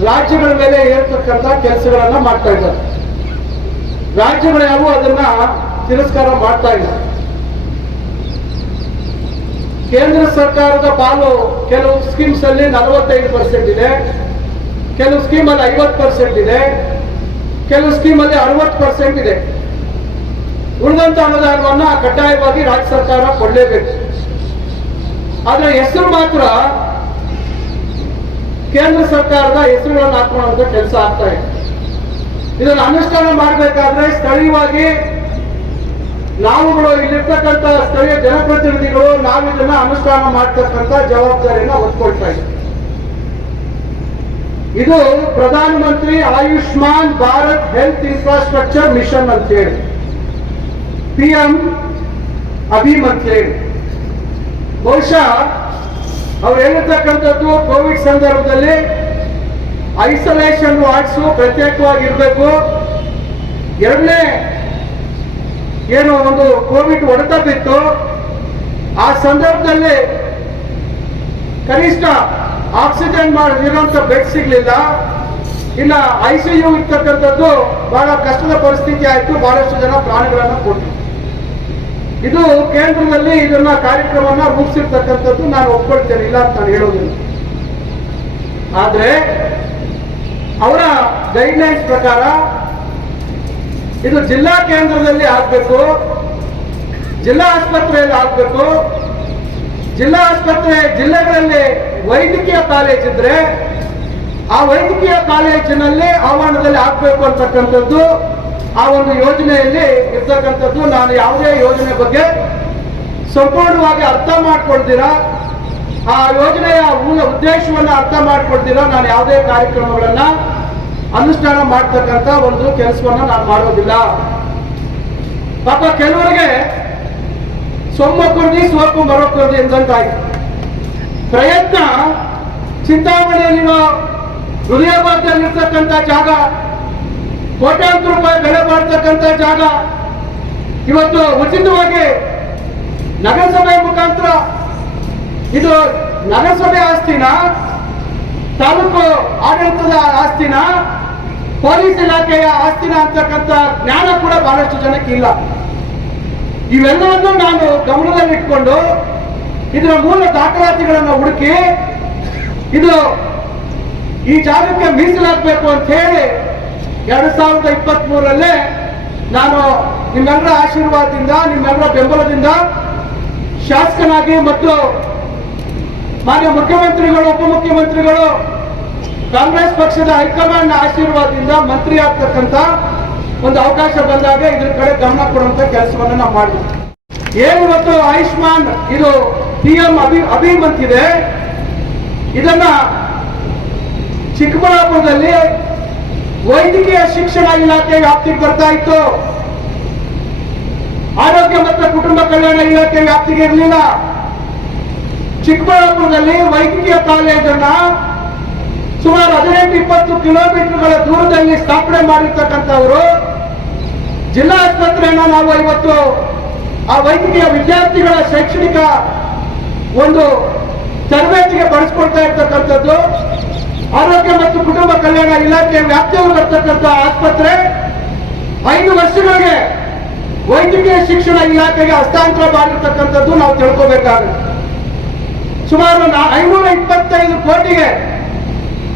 ರಾಜ್ಯಗಳ ಮೇಲೆ ಏರ್ತಕ್ಕಂಥ ಕೆಲಸಗಳನ್ನ ಮಾಡ್ತಾ ಇದ್ದಾರೆ. ರಾಜ್ಯಗಳು ಯಾವ ಅದನ್ನ ತಿರಸ್ಕಾರ ಮಾಡ್ತಾ ಇಲ್ಲ. ಕೇಂದ್ರ ಸರ್ಕಾರದ ಪಾಲು ಕೆಲವು ಸ್ಕೀಮ್ಸ್ ಅಲ್ಲಿ ನಲವತ್ತೈದು ಪರ್ಸೆಂಟ್ ಇದೆ. ಕೆಲವು ಸ್ಕೀಮ್ ಅಲ್ಲಿ ಐವತ್ತು ಪರ್ಸೆಂಟ್ ಇದೆ, ಕೆಲವು ಸ್ಕೀಮ್ ಅಲ್ಲಿ ಅರವತ್ತು ಪರ್ಸೆಂಟ್ ಇದೆ. ಉಳಿದಂತ ಅನುದಾನವನ್ನ ಕಡ್ಡಾಯವಾಗಿ ರಾಜ್ಯ ಸರ್ಕಾರ ಕೊಡಲೇಬೇಕು. ಆದ್ರೆ ಹೆಸರು ಮಾತ್ರ ಕೇಂದ್ರ ಸರ್ಕಾರದ ಹೆಸರುಗಳನ್ನು ಹಾಕೊಳ್ಳುವಂತ ಕೆಲಸ ಆಗ್ತಾ ಇದೆ. ಇದನ್ನು ಅನುಷ್ಠಾನ ಮಾಡಬೇಕಾದ್ರೆ ಸ್ಥಳೀಯವಾಗಿ ನಾವುಗಳು ಇಲ್ಲಿರ್ತಕ್ಕಂಥ ಸ್ಥಳೀಯ ಜನಪ್ರತಿನಿಧಿಗಳು ನಾವು ಇದನ್ನ ಅನುಷ್ಠಾನ ಮಾಡ್ತಕ್ಕಂಥ ಜವಾಬ್ದಾರಿಯನ್ನ ಹೊತ್ಕೊಳ್ತಾ ಇದ್ದೀವಿ. ಇದು Pradhan Mantri Ayushman Bharat health infrastructure mission ಅಂತ ಹೇಳಿ. ಪಿ ಎಂ ಅಭೀಮ್ ಅಂತ ಬಹುಶಃ ಅವ್ರು ಹೇಳಿರ್ತಕ್ಕಂಥದ್ದು ಕೋವಿಡ್ ಸಂದರ್ಭದಲ್ಲಿ ಐಸೋಲೇಷನ್ ವಾರ್ಡ್ಸು ಪ್ರತ್ಯೇಕವಾಗಿರ್ಬೇಕು ಎರಡನೇ ಏನು ಒಂದು ಕೋವಿಡ್ ಹೊಡೆತ ಬಿತ್ತು. ಆ ಸಂದರ್ಭದಲ್ಲಿ ಕನಿಷ್ಠ ಆಕ್ಸಿಜನ್ ಇರುವಂತ ಬೆಡ್ ಸಿಗ್ಲಿಲ್ಲ. ಇಲ್ಲ ಐ ಸಿ ಯು ಇರ್ತಕ್ಕಂಥದ್ದು ಬಹಳ ಕಷ್ಟದ ಪರಿಸ್ಥಿತಿ ಆಯ್ತು, ಬಹಳಷ್ಟು ಜನ ಪ್ರಾಣಿಗಳನ್ನು ಕೊಟ್ಟರು ಇದು ಕೇಂದ್ರದಲ್ಲಿ ಇದನ್ನ ಕಾರ್ಯಕ್ರಮವನ್ನ ರೂಪಿಸಿರ್ತಕ್ಕಂಥದ್ದು ನಾನು ಒಪ್ಕೊಳ್ತೇನೆ, ಇಲ್ಲ ಅಂತ ನಾನು ಹೇಳೋದಿಲ್ಲ ಆದ್ರೆ ಅವರ ಗೈಡ್ಲೈನ್ಸ್ ಪ್ರಕಾರ ಇದು ಜಿಲ್ಲಾ ಕೇಂದ್ರದಲ್ಲಿ ಆಗ್ಬೇಕು, ಜಿಲ್ಲಾ ಆಸ್ಪತ್ರೆಯಲ್ಲಿ ಆಗ್ಬೇಕು ಜಿಲ್ಲಾ ಆಸ್ಪತ್ರೆ ಜಿಲ್ಲೆಗಳಲ್ಲಿ ವೈದ್ಯಕೀಯ ಕಾಲೇಜ್ ಇದ್ರೆ ಆ ವೈದ್ಯಕೀಯ ಕಾಲೇಜಿನಲ್ಲಿ ಆಹ್ವಾನದಲ್ಲಿ ಆಗ್ಬೇಕು ಅಂತಕ್ಕಂಥದ್ದು ಆ ಒಂದು ಯೋಜನೆಯಲ್ಲಿ ಇರ್ತಕ್ಕಂಥದ್ದು. ನಾನು ಯಾವುದೇ ಯೋಜನೆ ಬಗ್ಗೆ ಸಂಪೂರ್ಣವಾಗಿ ಅರ್ಥ ಮಾಡ್ಕೊಳ್ತೀರಾ ಆ ಯೋಜನೆಯ ಮೂಲ ಉದ್ದೇಶವನ್ನು ಅರ್ಥ ಮಾಡ್ಕೊಳ್ತೀರಾ ನಾನು ಯಾವುದೇ ಕಾರ್ಯಕ್ರಮಗಳನ್ನ ಅನುಷ್ಠಾನ ಮಾಡ್ತಕ್ಕಂಥ ಒಂದು ಕೆಲಸವನ್ನು ನಾನು ಮಾಡೋದಿಲ್ಲ. ಪಾಪ ಕೆಲವರಿಗೆ ಸೊಮ್ಮ ಕುರ್ದಿ ಸೋಪು ಮರೋ ಕುರ್ದಿ ಎಂದಂತಾಯ್ತು ಪ್ರಯತ್ನ ಚಿಂತಾಮಣಿಯಲ್ಲಿರೋ ಹೃದಯಾಬಾದಲ್ಲಿರ್ತಕ್ಕಂಥ ಜಾಗ, ಕೋಟ್ಯಾಂತರ ರೂಪಾಯಿ ಬೆಲೆ ಬಾಳ್ತಕ್ಕಂಥ ಜಾಗ, ಇವತ್ತು ಉಚಿತವಾಗಿ ನಗರಸಭೆ ಮುಖಾಂತರ ಇದು ನಗರಸಭೆ ಆಸ್ತಿನ? ತಾಲೂಕು ಆಡಳಿತದ ಆಸ್ತಿನ? ಪೊಲೀಸ್ ಇಲಾಖೆಯ ಆಸ್ತಿನ ಅಂತಕ್ಕಂಥ ಜ್ಞಾನ ಕೂಡ ಬಹಳಷ್ಟು ಜನಕ್ಕೆ ಇಲ್ಲ. ಇವೆಲ್ಲವನ್ನು ನಾನು ಗಮನದಲ್ಲಿಟ್ಕೊಂಡು ಇದರ ಮೂಲ ದಾಖಲಾತಿಗಳನ್ನು ಹುಡುಕಿ ಇದು ಈ ಜಾಗಕ್ಕೆ ಮೀಸಲಾಗಬೇಕು ಅಂತ ಹೇಳಿ ಎರಡು ಸಾವಿರದ ಇಪ್ಪತ್ತ್ ಮೂರಲ್ಲೇ ನಾನು ನಿಮ್ಮೆಲ್ಲರ ಆಶೀರ್ವಾದದಿಂದ, ನಿಮ್ಮೆಲ್ಲರ ಬೆಂಬಲದಿಂದ ಶಾಸಕನಾಗಿ ಮತ್ತು ಮಾನ್ಯ ಮುಖ್ಯಮಂತ್ರಿಗಳು, ಉಪಮುಖ್ಯಮಂತ್ರಿಗಳು ಕಾಂಗ್ರೆಸ್ ಪಕ್ಷದ ಹೈಕಮಾಂಡ್ ಆಶೀರ್ವಾದದಿಂದ ಮಂತ್ರಿ ಆಗ್ತಕ್ಕಂಥ ಒಂದು ಅವಕಾಶ ಬಂದಾಗ ಇದ್ರ ಕಡೆ ಗಮನ ಕೊಡುವಂತ ಕೆಲಸವನ್ನು ನಾವು ಮಾಡಿದ್ವಿ ಏನು ಇವತ್ತು ಆಯುಷ್ಮಾನ್ ಇದು ಪಿ ಎಂ ಅಭಿ ಅಭೀಮ್ ಇದನ್ನ ಚಿಕ್ಕಬಳ್ಳಾಪುರದಲ್ಲಿ ವೈದ್ಯಕೀಯ ಶಿಕ್ಷಣ ಇಲಾಖೆ ವ್ಯಾಪ್ತಿಗೆ ಬರ್ತಾ ಇತ್ತು. ಆರೋಗ್ಯ ಮತ್ತು ಕುಟುಂಬ ಕಲ್ಯಾಣ ಇಲಾಖೆ ವ್ಯಾಪ್ತಿಗೆ ಇರಲಿಲ್ಲ. ಚಿಕ್ಕಬಳ್ಳಾಪುರದಲ್ಲಿ ವೈದ್ಯಕೀಯ ಕಾಲೇಜನ್ನ ಸುಮಾರು ಹದಿನೆಂಟು ಇಪ್ಪತ್ತು ಕಿಲೋಮೀಟರ್ಗಳ ದೂರದಲ್ಲಿ ಸ್ಥಾಪನೆ ಮಾಡಿರ್ತಕ್ಕಂಥವರು ಜಿಲ್ಲಾ ಆಸ್ಪತ್ರೆಯನ್ನು ನಾವು ಇವತ್ತು ಆ ವೈದ್ಯಕೀಯ ವಿದ್ಯಾರ್ಥಿಗಳ ಶೈಕ್ಷಣಿಕ ಒಂದು ತರಬೇತಿಗೆ ಬಳಸ್ಕೊಳ್ತಾ ಇರ್ತಕ್ಕಂಥದ್ದು. ಆರೋಗ್ಯ ಮತ್ತು ಕುಟುಂಬ ಕಲ್ಯಾಣ ಇಲಾಖೆ ವ್ಯಾಪ್ತಿಯಲ್ಲಿ ಬರ್ತಕ್ಕಂಥ ಆಸ್ಪತ್ರೆ ಐದು ವರ್ಷಗಳಿಗೆ ವೈದ್ಯಕೀಯ ಶಿಕ್ಷಣ ಇಲಾಖೆಗೆ ಹಸ್ತಾಂತರ ಮಾಡಿರ್ತಕ್ಕಂಥದ್ದು ನಾವು ತಿಳ್ಕೋಬೇಕಾಗುತ್ತೆ. ಸುಮಾರು ಐನೂರ ಇಪ್ಪತ್ತೈದು ಕೋಟಿಗೆ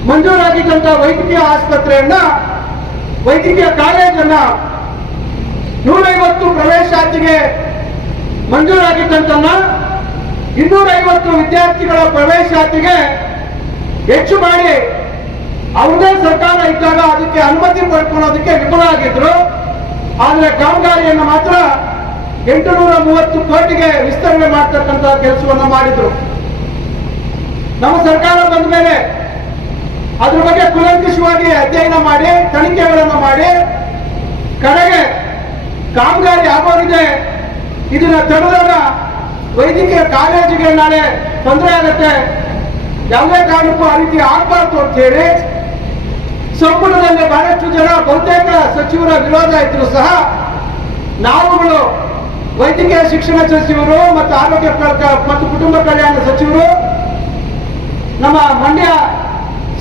ಮಂಜೂರಾಗಿದ್ದಂಥ ವೈದ್ಯಕೀಯ ಆಸ್ಪತ್ರೆಯನ್ನ ವೈದ್ಯಕೀಯ ಕಾಲೇಜನ್ನ ನೂರೈವತ್ತು ಪ್ರವೇಶಾತಿಗೆ ಮಂಜೂರಾಗಿದ್ದಂತನ್ನ ಇನ್ನೂರೈವತ್ತು ವಿದ್ಯಾರ್ಥಿಗಳ ಪ್ರವೇಶಾತಿಗೆ ಹೆಚ್ಚು ಮಾಡಿ ಅವ್ರದೇ ಸರ್ಕಾರ ಇದ್ದಾಗ ಅದಕ್ಕೆ ಅನುಮತಿ ಪಡ್ಕೊಳ್ಳೋದಕ್ಕೆ ವಿಫಲ ಆಗಿದ್ರು. ಆದ್ರೆ ಕಾಮಗಾರಿಯನ್ನು ಮಾತ್ರ ಎಂಟುನೂರ ಮೂವತ್ತು ಕೋಟಿಗೆ ವಿಸ್ತರಣೆ ಮಾಡ್ತಕ್ಕಂತ ಕೆಲಸವನ್ನು ಮಾಡಿದ್ರು. ನಮ್ಮ ಸರ್ಕಾರ ಬಂದ ಮೇಲೆ ಅದ್ರ ಬಗ್ಗೆ ಕುಲಂಕುಷವಾಗಿ ಅಧ್ಯಯನ ಮಾಡಿ, ತನಿಖೆಗಳನ್ನು ಮಾಡಿ, ಕಡೆಗೆ ಕಾಮಗಾರಿ ಆಗೋಗಿದೆ ಇದನ್ನ ತಡೆದಾಗ ವೈದ್ಯಕೀಯ ಕಾಲೇಜಿಗೆ ನಾಳೆ ತೊಂದರೆ ಆಗುತ್ತೆ. ಯಾವುದೇ ಕಾರಣಕ್ಕೂ ಆ ರೀತಿ ಆಗ್ಬಾರ್ದು ಅಂತ ಹೇಳಿ ಸಂಪುಟದಲ್ಲಿ ಬಹಳಷ್ಟು ಜನ ಬಹುತೇಕ ಸಚಿವರ ವಿರೋಧ ಇದ್ರು ಸಹ ನಾವುಗಳು ವೈದ್ಯಕೀಯ ಶಿಕ್ಷಣ ಸಚಿವರು ಮತ್ತು ಆರೋಗ್ಯ ಮತ್ತು ಕುಟುಂಬ ಕಲ್ಯಾಣ ಸಚಿವರು, ನಮ್ಮ ಮಂಡ್ಯ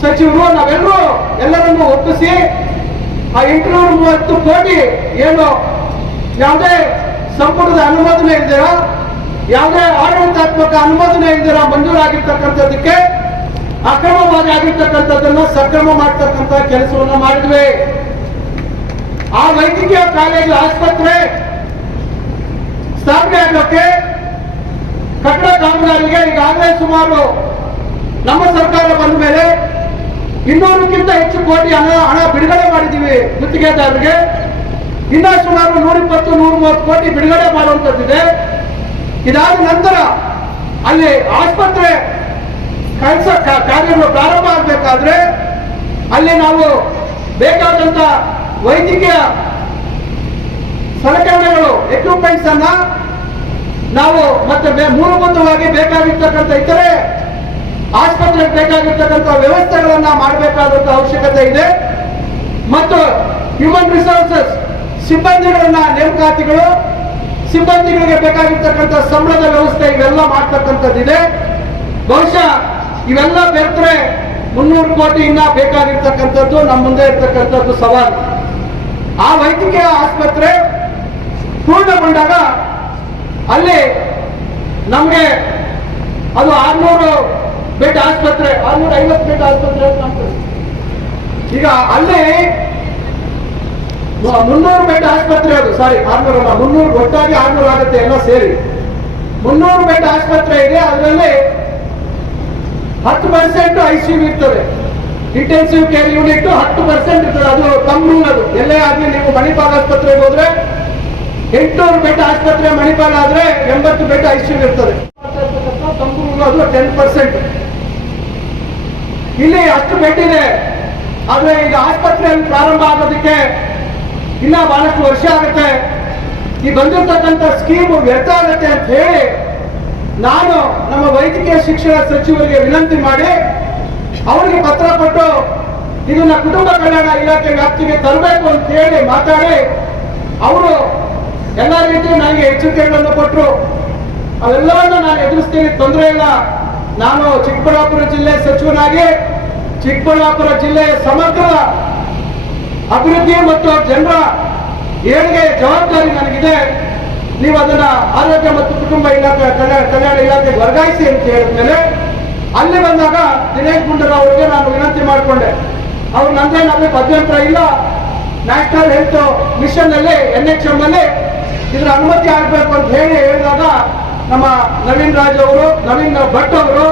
ಸಚಿವರು ನಾವೆಲ್ಲರೂ ಎಲ್ಲರನ್ನು ಒಪ್ಪಿಸಿ ಆ ಎಂಟುನೂರ ಮೂವತ್ತು ಕೋಟಿ ಏನು ಯಾವುದೇ ಸಂಪುಟದ ಅನುಮೋದನೆ ಇಲ್ದಿರ, ಯಾವುದೇ ಆಡಳಿತಾತ್ಮಕ ಅನುಮೋದನೆ ಇಲ್ದಿರ ಮಂಜೂರಾಗಿರ್ತಕ್ಕಂಥದ್ದಕ್ಕೆ ಅಕ್ರಮವಾಗಿ ಆಗಿರ್ತಕ್ಕಂಥದ್ದನ್ನು ಸಕ್ರಮ ಮಾಡ್ತಕ್ಕಂಥ ಕೆಲಸವನ್ನು ಮಾಡಿದ್ವಿ. ಆ ವೈದ್ಯಕೀಯ ಕಾಲೇಜು ಆಸ್ಪತ್ರೆ ಸ್ಥಾಪನೆ ಆಗೋಕ್ಕೆ ಕಟ್ಟಡ ಕಾಮಗಾರಿಗೆ ಈಗಾಗಲೇ ಸುಮಾರು ನಮ್ಮ ಸರ್ಕಾರ ಬಂದ ಮೇಲೆ ಇನ್ನೂರಕ್ಕಿಂತ ಹೆಚ್ಚು ಕೋಟಿ ಹಣ ಹಣ ಬಿಡುಗಡೆ ಮಾಡಿದ್ದೀವಿ ಗುತ್ತಿಗೆದಾರರಿಗೆ. ಇನ್ನ ಸುಮಾರು ನೂರಿಪ್ಪತ್ತು ನೂರ ಮೂವತ್ತು ಕೋಟಿ ಬಿಡುಗಡೆ ಮಾಡುವಂಥದ್ದಿದೆ. ಇದಾದ ನಂತರ ಅಲ್ಲಿ ಆಸ್ಪತ್ರೆ ಕೆಲಸ ಕಾರ್ಯಗಳು ಪ್ರಾರಂಭ ಆಗಬೇಕಾದ್ರೆ ಅಲ್ಲಿ ನಾವು ಬೇಕಾದಂತ ವೈದ್ಯಕೀಯ ಸಲಕರಣೆಗಳು ಎಕ್ವಿಪ್ಮೆಂಟ್ಸ್ ಅನ್ನ ನಾವು ಮತ್ತೆ ಮೂಲಭೂತವಾಗಿ ಬೇಕಾಗಿರ್ತಕ್ಕಂಥ ಇತರೆ ಆಸ್ಪತ್ರೆಗೆ ಬೇಕಾಗಿರ್ತಕ್ಕಂಥ ವ್ಯವಸ್ಥೆಗಳನ್ನ ಮಾಡಬೇಕಾದಂತ ಅವಶ್ಯಕತೆ ಇದೆ. ಮತ್ತು ಹ್ಯೂಮನ್ ರಿಸೋರ್ಸಸ್ ಸಿಬ್ಬಂದಿಗಳನ್ನ ನೇಮಕಾತಿಗಳು, ಸಿಬ್ಬಂದಿಗಳಿಗೆ ಬೇಕಾಗಿರ್ತಕ್ಕಂಥ ಸಂಬಳದ ವ್ಯವಸ್ಥೆ ಇವೆಲ್ಲ ಮಾಡ್ತಕ್ಕಂಥದ್ದಿದೆ. ಬಹುಶಃ ಇವೆಲ್ಲ ಬೆರೆತರೆ ಮುನ್ನೂರು ಕೋಟಿ ಇನ್ನ ಬೇಕಾಗಿರ್ತಕ್ಕಂಥದ್ದು ನಮ್ಮ ಮುಂದೆ ಇರ್ತಕ್ಕಂಥದ್ದು ಸವಾಲು. ಆ ವೈದ್ಯಕೀಯ ಆಸ್ಪತ್ರೆ ಪೂರ್ಣಗೊಂಡಾಗ ಅಲ್ಲಿ ನಮಗೆ ಅದು ಆರ್ನೂರು ಬೆಡ್ ಆಸ್ಪತ್ರೆ ಆರ್ನೂರ ಐವತ್ತು ಬೆಡ್ ಆಸ್ಪತ್ರೆ ಈಗ ಅಲ್ಲಿ ಮುನ್ನೂರು ಬೆಡ್ ಆಸ್ಪತ್ರೆ ಅದು. ಸಾರಿ ಆರ್ನೂರು ಮುನ್ನೂರು, ಒಟ್ಟಾಗಿ ಆರ್ನೂರು ಆಗುತ್ತೆ ಎಲ್ಲ ಸೇರಿ. ಮುನ್ನೂರು ಬೆಡ್ ಆಸ್ಪತ್ರೆ ಇದೆ, ಅದರಲ್ಲಿ ಹತ್ತು ಪರ್ಸೆಂಟ್ ಐಸಿಯು ಇರ್ತದೆ. ಇಂಟೆನ್ಸಿವ್ ಕೇರ್ ಯೂನಿಟ್ ಹತ್ತು ಪರ್ಸೆಂಟ್ ಇರ್ತದೆ. ಅದು ತಮ್ಮ ಅದು. ಎಲ್ಲೇ ಆಗಲಿ ನೀವು ಮಣಿಪಾಲ್ ಆಸ್ಪತ್ರೆಗೆ ಹೋದ್ರೆ ಎಂಟುನೂರು ಬೆಡ್ ಆಸ್ಪತ್ರೆ ಮಣಿಪಾಲ್ ಆದ್ರೆ ಎಂಬತ್ತು ಬೆಡ್ ಐಸಿಯು ಇರ್ತದೆ. ಅದು ಟೆನ್ ಪರ್ಸೆಂಟ್ ಇಲ್ಲಿ ಅಷ್ಟು ಬೆಡ್ ಇದೆ. ಆದ್ರೆ ಈಗ ಆಸ್ಪತ್ರೆಯಲ್ಲಿ ಪ್ರಾರಂಭ ಆಗೋದಕ್ಕೆ ಇನ್ನ ಬಹಳಷ್ಟು ವರ್ಷ ಆಗುತ್ತೆ. ಈ ಬಂದಿರತಕ್ಕಂಥ ಸ್ಕೀಮ್ ವ್ಯರ್ಥ ಆಗುತ್ತೆ ಅಂತ ಹೇಳಿ ನಾನು ನಮ್ಮ ವೈದ್ಯಕೀಯ ಶಿಕ್ಷಣ ಸಚಿವರಿಗೆ ವಿನಂತಿ ಮಾಡಿ ಅವರಿಗೆ ಪತ್ರ ಕೊಟ್ಟು ಇದನ್ನ ಕುಟುಂಬ ಕಲ್ಯಾಣ ಇಲಾಖೆ ವ್ಯಾಪ್ತಿಗೆ ತರಬೇಕು ಅಂತ ಹೇಳಿ ಮಾತಾಡಿ ಅವರು ಎಲ್ಲ ರೀತಿಯ ನನಗೆ ಎಚ್ಚರಿಕೆಗಳನ್ನು ಕೊಟ್ಟರು ಅವೆಲ್ಲವನ್ನು ನಾನು ಎದುರಿಸ್ತೀನಿ, ತೊಂದರೆ ಇಲ್ಲ. ನಾನು ಚಿಕ್ಕಬಳ್ಳಾಪುರ ಜಿಲ್ಲೆ ಸಚಿವನಾಗಿ ಚಿಕ್ಕಬಳ್ಳಾಪುರ ಜಿಲ್ಲೆಯ ಸಮಗ್ರ ಅಭಿವೃದ್ಧಿ ಮತ್ತು ಜನರ ಏಳಿಗೆ ಜವಾಬ್ದಾರಿ ನನಗಿದೆ. ನೀವು ಅದನ್ನ ಆರೋಗ್ಯ ಮತ್ತು ಕುಟುಂಬ ಇಲಾಖೆ ಕಲ್ಯಾಣ ಇಲಾಖೆ ವರ್ಗಾಯಿಸಿ ಅಂತ ಹೇಳಿದ್ಮೇಲೆ ಅಲ್ಲಿ ಬಂದಾಗ ದಿನೇಶ್ ಗುಂಡೂರಾವ್ ಅವರಿಗೆ ನಾನು ವಿನಂತಿ ಮಾಡಿಕೊಂಡೆ. ಅವ್ರು ನಂದೇನು ನಮಗೆ ಇಲ್ಲ. ನ್ಯಾಷನಲ್ ಹೆಲ್ತ್ ಮಿಷನ್ ಅಲ್ಲಿ ಎನ್ ಎಚ್ ಎಂ ಅಲ್ಲಿ ಇದ್ರ ಅನುಮತಿ ಆಗಬೇಕು ಅಂತ ಹೇಳಿ ಹೇಳಿದಾಗ ನಮ್ಮ ನವೀನ್ ರಾಜ್ ಅವರು, ನವೀನ್ ಭಟ್ ಅವರು,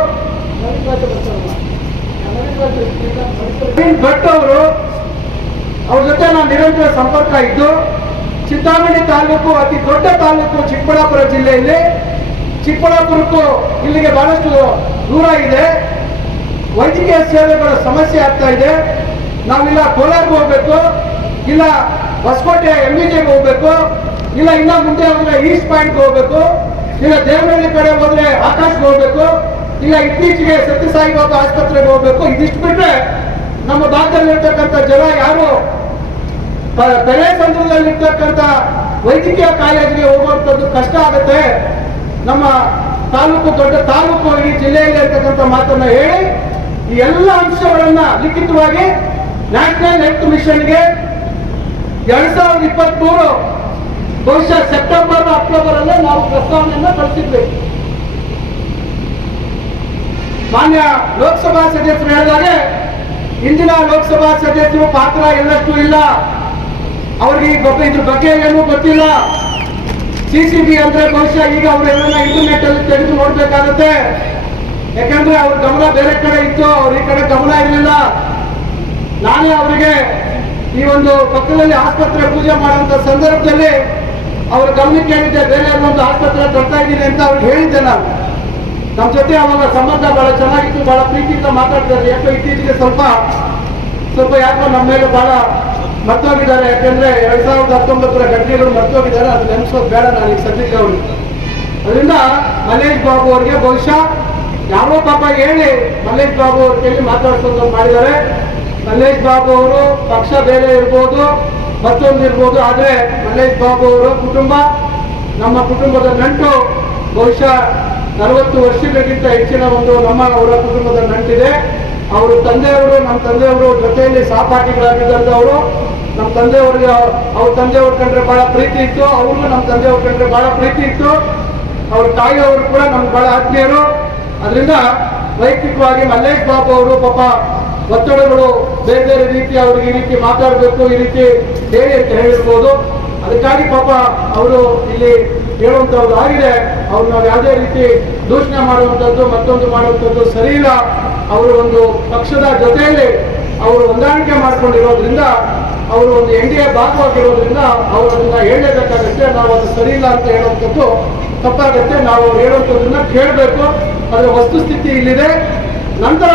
ನವೀನ್ ಭಟ್ ಅವರು ಅವ್ರ ಜೊತೆ ನಾನು ನಿರಂತರ ಸಂಪರ್ಕ ಇದ್ದು ಚಿಂತಾಮಣಿ ತಾಲೂಕು, ಅತಿ ದೊಡ್ಡ ತಾಲೂಕು ಚಿಕ್ಕಬಳ್ಳಾಪುರ ಜಿಲ್ಲೆಯಲ್ಲಿ, ಚಿಕ್ಕಬಳ್ಳಾಪುರಕ್ಕೂ ಇಲ್ಲಿಗೆ ಬಹಳಷ್ಟು ದೂರ ಇದೆ. ವೈದ್ಯಕೀಯ ಸೇವೆಗಳ ಸಮಸ್ಯೆ ಆಗ್ತಾ ಇದೆ. ನಾವಿಲ್ಲ ಕೋಲಾರ್ಗೆ ಹೋಗ್ಬೇಕು, ಇಲ್ಲ ಹೊಸಕೋಟೆ ಎಂ ಜೆಗೆ ಹೋಗ್ಬೇಕು, ಇಲ್ಲ ಇನ್ನ ಮುಂದೆ ಹೋದ್ರೆ ಈಸ್ಟ್ ಪಾಯಿಂಟ್ಗೆ ಹೋಗ್ಬೇಕು, ಇಲ್ಲ ದೇವನಹಳ್ಳಿ ಕಡೆ ಹೋದ್ರೆ ಆಕಾಶ್ಗೆ ಹೋಗ್ಬೇಕು, ಇಲ್ಲ ಇತ್ತೀಚೆಗೆ ಸತ್ಯಸಾಯಿ ಬಾಬಾ ಆಸ್ಪತ್ರೆಗೆ ಹೋಗ್ಬೇಕು. ಇದಿಷ್ಟು ಬಿಟ್ರೆ ನಮ್ಮ ಭಾಗದಲ್ಲಿರ್ತಕ್ಕಂಥ ಜನ ಯಾರು ಬೆಳೆ ಸಂದ್ರದಲ್ಲಿರ್ತಕ್ಕಂಥ ವೈದ್ಯಕೀಯ ಕಾಲೇಜಿಗೆ ಹೋಗುವಂಥದ್ದು ಕಷ್ಟ ಆಗುತ್ತೆ. ನಮ್ಮ ತಾಲೂಕು, ದೊಡ್ಡ ತಾಲೂಕು ಈ ಜಿಲ್ಲೆಯಲ್ಲಿ ಇರ್ತಕ್ಕಂಥ ಮಾತನ್ನ ಹೇಳಿ, ಈ ಎಲ್ಲ ಅಂಶಗಳನ್ನ ಲಿಖಿತವಾಗಿ ನ್ಯಾಷನಲ್ ಹೆಲ್ತ್ ಮಿಷನ್ಗೆ ಎರಡ್ ಸಾವಿರದ ಇಪ್ಪತ್ತ್ ಮೂರು ಬಹುಶಃ ಸೆಪ್ಟೆಂಬರ್ ಅಕ್ಟೋಬರ್ ಅಲ್ಲೇ ನಾವು ಪ್ರಸ್ತಾವನೆಯನ್ನ ಕಳಿಸಿದ್ವಿ. ಮಾನ್ಯ ಲೋಕಸಭಾ ಸದಸ್ಯರು ಹೇಳಿದಾಗೆ, ಇಂದಿನ ಲೋಕಸಭಾ ಸದಸ್ಯರು ಪಾತ್ರ ಎಲ್ಲಷ್ಟು ಇಲ್ಲ. ಅವ್ರಿಗೆ ಬಗ್ಗೆ ಇದ್ರ ಬಗ್ಗೆ ಏನೂ ಗೊತ್ತಿಲ್ಲ. ಸಿ ಸಿ ಬಿ ಅಂದ್ರೆ ಬಹುಶಃ ಈಗ ಅವರೆಲ್ಲ ಇಂಟರ್ನೆಟ್ ಅಲ್ಲಿ ತೆಗೆದು ನೋಡ್ಬೇಕಾಗತ್ತೆ. ಯಾಕಂದ್ರೆ ಅವ್ರ ಗಮನ ಬೇರೆ ಕಡೆ ಇತ್ತು, ಅವ್ರ ಈ ಕಡೆ ಗಮನ ಇರಲಿಲ್ಲ. ನಾನೇ ಅವರಿಗೆ ಈ ಒಂದು ಪಕ್ಕದಲ್ಲಿ ಆಸ್ಪತ್ರೆ ಪೂಜೆ ಮಾಡುವಂತ ಸಂದರ್ಭದಲ್ಲಿ ಅವ್ರ ಗಮನಕ್ಕೆ ಏನಿದೆ, ಬೇರೆ ಒಂದು ಆಸ್ಪತ್ರೆ ತರ್ತಾ ಇದ್ದೀನಿ ಅಂತ ಅವ್ರಿಗೆ ಹೇಳಿದ್ದೆ ನಾನು. ನಮ್ಮ ಜೊತೆ ಅವಾಗ ಸಂಬಂಧ ಬಹಳ ಚೆನ್ನಾಗಿತ್ತು, ಬಹಳ ಪ್ರೀತಿಯಿಂದ ಮಾತಾಡ್ತಾರೆ ಯಾಕೋ ಇತ್ತೀಚೆಗೆ ಸ್ವಲ್ಪ ಸ್ವಲ್ಪ ಯಾಕೋ ನಮ್ಮ ಮೇಲೆ ಬಹಳ ಮರ್ತೋಗಿದ್ದಾರೆ ಯಾಕಂದ್ರೆ ಎರಡ್ ಸಾವಿರದ ಹತ್ತೊಂಬತ್ತರ ಘಟನೆಗಳು ಮರ್ತೋಗಿದ್ದಾರೆ ಅದು ನೆನೆಸೋದು ಬೇಡ ನನಗೆ ಸದ್ಯಕ್ಕೆ ಅವ್ರಿಗೆ. ಅದರಿಂದ ಮಲ್ಲೇಶ್ ಬಾಬು ಅವರಿಗೆ ಬಹುಶಃ ಯಾರೋ ಪಾಪ ಹೇಳಿ ಮಲ್ಲೇಶ್ ಬಾಬು ಅವ್ರ ಕೇಳಿ ಮಾತಾಡ್ಸೋದು ಮಾಡಿದ್ದಾರೆ. ಮಲ್ಲೇಶ್ ಬಾಬು ಅವರು ಪಕ್ಷ ಬೇರೆ ಇರ್ಬೋದು, ಮತ್ತೊಂದು ಇರ್ಬೋದು, ಆದ್ರೆ ಮಲ್ಲೇಶ್ ಬಾಬು ಅವರ ಕುಟುಂಬ, ನಮ್ಮ ಕುಟುಂಬದ ನಂಟು ಬಹುಶಃ ನಲವತ್ತು ವರ್ಷಗಳಿಗಿಂತ ಹೆಚ್ಚಿನ ಒಂದು ನಮ್ಮ ಅವರ ಕುಟುಂಬದ ನಂಟಿದೆ. ಅವರು ತಂದೆಯವರು, ನಮ್ಮ ತಂದೆಯವರು ಜೊತೆಯಲ್ಲಿ ಸಹಪಾಠಿಗಳಾಗಿದ್ದಂಥವರು ನಮ್ಮ ತಂದೆಯವ್ರಿಗೆ ಅವ್ರ ತಂದೆಯವ್ರ ಕಂಡ್ರೆ ಬಹಳ ಪ್ರೀತಿ ಇತ್ತು, ಅವ್ರಿಗೂ ನಮ್ಮ ತಂದೆಯವ್ರ ಕಂಡ್ರೆ ಬಹಳ ಪ್ರೀತಿ ಇತ್ತು. ಅವ್ರ ತಾಯಿಯವರು ಕೂಡ ನಮ್ಗೆ ಬಹಳ ಆತ್ಮೀಯರು. ಅದರಿಂದ ವೈಯಕ್ತಿಕವಾಗಿ ಮಲ್ಲೇಶ್ ಬಾಬು ಅವರು ಪಾಪ ಒತ್ತಡಗಳು ಬೇರೆ ಬೇರೆ ರೀತಿ ಅವ್ರಿಗೆ ಈ ರೀತಿ ಮಾತಾಡಬೇಕು, ಈ ರೀತಿ ಹೇಳಿ ಅಂತ ಹೇಳಿರ್ಬೋದು. ಅದಕ್ಕಾಗಿ ಪಾಪ ಅವರು ಇಲ್ಲಿ ಹೇಳುವಂಥದ್ದು ಆಗಿದೆ ಅವ್ರು ನಾವು ಯಾವುದೇ ರೀತಿ ದೂಷಣೆ ಮಾಡುವಂಥದ್ದು ಮತ್ತೊಂದು ಮಾಡುವಂಥದ್ದು ಸರಿ ಇಲ್ಲ. ಅವರು ಒಂದು ಪಕ್ಷದ ಜೊತೆಯಲ್ಲಿ ಅವರು ಹೊಂದಾಣಿಕೆ ಮಾಡಿಕೊಂಡಿರೋದ್ರಿಂದ, ಅವರು ಒಂದು ಎನ್ ಡಿ ಎ ಭಾಗವಾಗಿರೋದ್ರಿಂದ ಅವರು ಅದನ್ನ ಹೇಳಲೇಬೇಕಾಗತ್ತೆ. ನಾವು ಅದು ಸರಿ ಇಲ್ಲ ಅಂತ ಹೇಳುವಂಥದ್ದು ತಪ್ಪಾಗತ್ತೆ. ನಾವು ಹೇಳುವಂಥದ್ದನ್ನ ಕೇಳಬೇಕು. ಅದರ ವಸ್ತುಸ್ಥಿತಿ ಇಲ್ಲಿದೆ. ನಂತರ